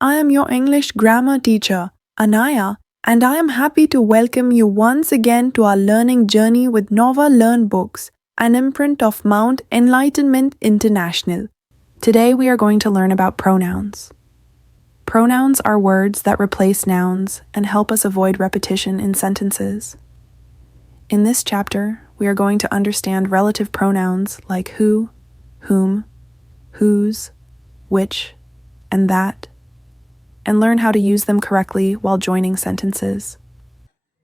I am your English grammar teacher, Anaya, and I am happy to welcome you once again to our learning journey with Nova Learn Books, an imprint of Mount Enlightenment International. Today we are going to learn about pronouns. Pronouns are words that replace nouns and help us avoid repetition in sentences. In this chapter, we are going to understand relative pronouns like who, whom, whose, which, and that, and learn how to use them correctly while joining sentences.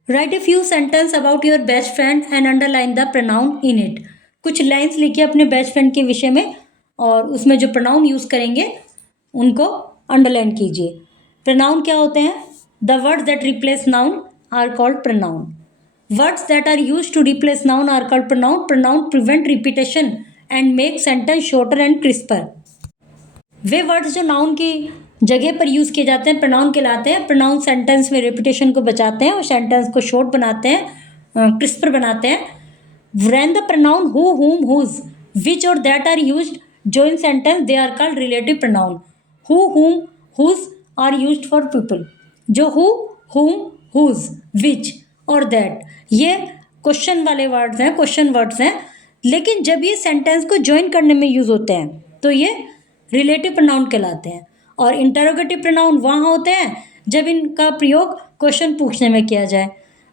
Write a few sentences about your best friend and underline the pronoun in it. कुछ lines लिखिए अपने best friend के विषय में और उसमें जो pronoun use करेंगे उनको अंडरलाइन कीजिए. प्रोनाउन क्या होते हैं? The words that replace noun are called pronoun. Words that are used to replace noun are called pronoun. Pronoun prevent repetition and make sentence shorter and crisper. Way words जो noun की जगह पर use किए जाते हैं pronoun कहलाते हैं. Pronoun sentence में रिपीटेशन को बचाते हैं और सेंटेंस को शॉर्ट बनाते हैं, क्रिस्पर बनाते हैं. When the pronoun who, whom, whose, which और that are used join sentence, they are called relative pronoun. Who, whom, whose are used for people. जो who, whom, whose, which और that ये question वाले words हैं, question words हैं. लेकिन जब ये सेंटेंस को ज्वाइन करने में यूज़ होते हैं तो ये रिलेटिव प्रोनाउन कहलाते हैं. और इंटरोगेटिव प्रोनाउन वहाँ होते हैं जब इनका प्रयोग क्वेश्चन पूछने में किया जाए.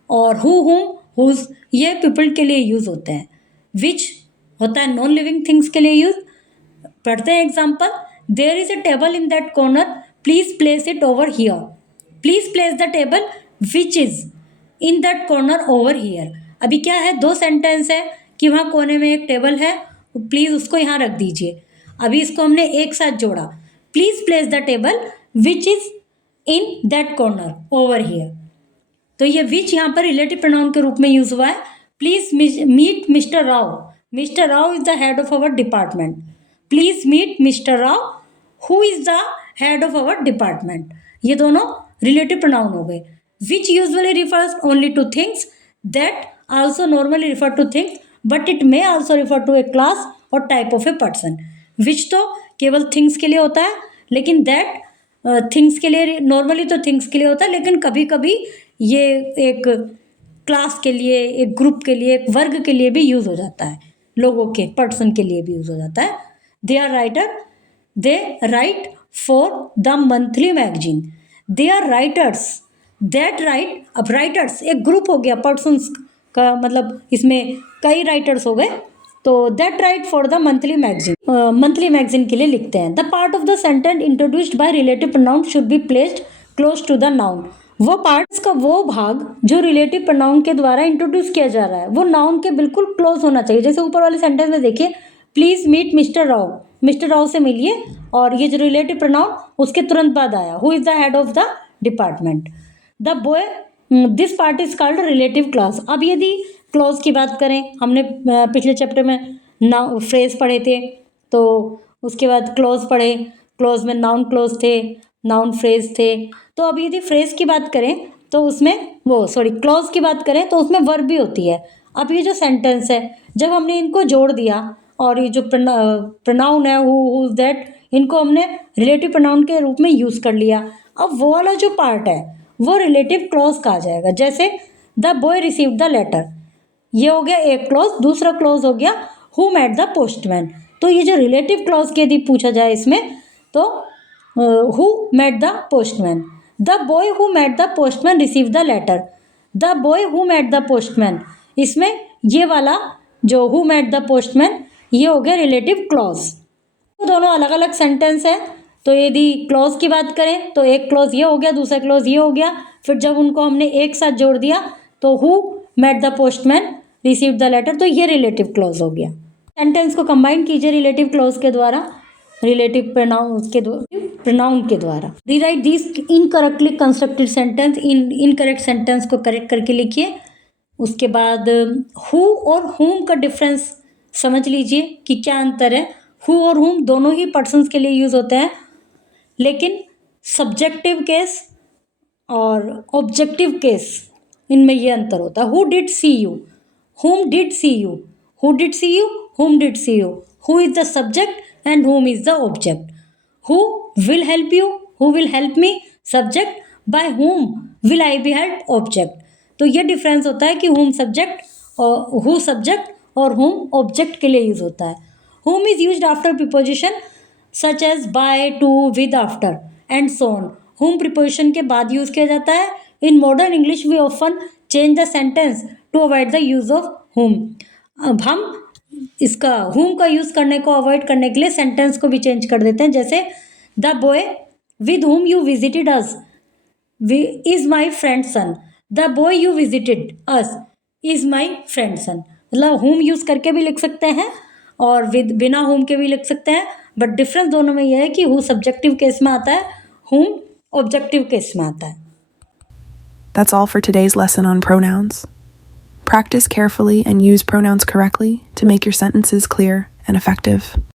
और हु, हुम, हुज ये पीपल के लिए यूज़ होते हैं. विच होता है नॉन लिविंग थिंग्स के लिए यूज़. पढ़ते हैं example. There is a table in that corner, please place it over here. Please place the table which is in that corner over here. अभी क्या है, दो सेंटेंस है कि वहाँ कोने में एक टेबल है, प्लीज़ उसको यहाँ रख दीजिए. अभी इसको हमने एक साथ जोड़ा. Please place the table which is in that corner over here. तो ये विच यहाँ पर रिलेटिव प्रोनाउन के रूप में यूज़ हुआ है. Please meet mister Rao. Mister Rao is the head of our department. Please meet mister Rao who is the head of our department. ये दोनों रिलेटिव प्रोनाउन हो गए. Which usually refers only to things, that also normally refer to things, but it may also refer to a class or type of a person. Which तो केवल things के लिए होता है, लेकिन that things के लिए normally तो things के लिए होता है, लेकिन कभी कभी ये एक क्लास के लिए, एक ग्रुप के लिए, एक वर्ग के लिए भी यूज़ हो जाता है. लोगों के, पर्सन के लिए भी यूज़ हो जाता है. They are writer, they write for the monthly magazine. They are writers that right. अब राइटर्स एक ग्रुप हो गया, पर्सन्स का मतलब इसमें कई राइटर्स हो गए. तो that write for the monthly magazine, monthly magazine के लिए लिखते हैं. The part of the sentence introduced by relative pronoun should be placed close to the noun. वो पार्ट्स का वो भाग जो रिलेटिव प्रोनाउन के द्वारा इंट्रोड्यूस किया जा रहा है वो नाउन के बिल्कुल क्लोज होना चाहिए. जैसे ऊपर वाले सेंटेंस में देखिए, please meet mister Rao. Mister Rao से मिलिए, और ये जो रिलेटिव प्रोनाउन उसके तुरंत बाद आया, who is the head of the department. The boy, this part is called relative clause. अब यदि क्लॉज की बात करें, हमने पिछले चैप्टर में नाउन फ्रेज पढ़े थे, तो उसके बाद क्लॉज पढ़े. क्लॉज में नाउन क्लॉज थे, नाउन फ्रेज थे. तो अब यदि फ्रेज की बात करें तो उसमें क्लॉज की बात करें तो उसमें वर्ब भी होती है. अब ये जो सेंटेंस है, जब हमने इनको जोड़ दिया और ये जो प्रोनाउन है हु, हुज, दैट, इनको हमने रिलेटिव प्रोनाउन के रूप में यूज़ कर लिया. अब वो वाला जो पार्ट है वो रिलेटिव क्लॉज कहा जाएगा. जैसे the boy receive the letter, ये हो गया एक क्लॉज. दूसरा क्लॉज हो गया हु मेट द पोस्टमैन. तो ये जो रिलेटिव क्लॉज के यदि पूछा जाए इसमें, तो who met the postman. The boy who met the postman receive the letter. The boy who met the postman, इसमें ये वाला जो हु मेट द पोस्टमैन ये हो गया रिलेटिव क्लॉज. दोनों अलग अलग सेंटेंस है. तो यदि क्लॉज की बात करें तो एक क्लॉज ये हो गया, दूसरा क्लॉज ये हो गया. फिर जब उनको हमने एक साथ जोड़ दिया तो who met the postman receive the letter, तो ये रिलेटिव क्लॉज हो गया. सेंटेंस को कंबाइन कीजिए रिलेटिव क्लॉज के द्वारा, रिलेटिव प्रोनाउन के द्वारा. Rewrite this incorrectly constructed sentence. Incorrect sentence को करेक्ट करके लिखिए. उसके बाद हु और हुम का डिफरेंस समझ लीजिए कि क्या अंतर है. हु और हुम दोनों ही पर्सन्स के लिए यूज़ होते हैं, लेकिन सब्जेक्टिव केस और ऑब्जेक्टिव केस इनमें ये अंतर होता है. Who did see you, whom did see you. Who did see you, whom did see you. Who is the subject and whom is the object. Who will help you, who will help me subject, by whom will I be help object. तो ये difference होता है कि हुम subject और who subject और हुम object के लिए यूज होता है। Whom is used after preposition such as by, to, with, after and so on. Whom preposition के बाद यूज किया जाता है। In modern English we often change the sentence to avoid the use of whom. अब हम इसका हुम का यूज करने को अवॉइड करने के लिए सेंटेंस को भी चेंज कर देते हैं, जैसे the boy with whom you visited us is my friend son. The boy you visited us is my friend son. मतलब हुम यूज करके भी लिख सकते हैं और विद बिना हुम के भी लिख सकते हैं, बट डिफरेंस दोनों में यह है कि हु सब्जेक्टिव केस में आता है, हुम ऑब्जेक्टिव केस में आता है। That's all for today's lesson on pronouns. Practice carefully and use pronouns correctly to make your sentences clear and effective.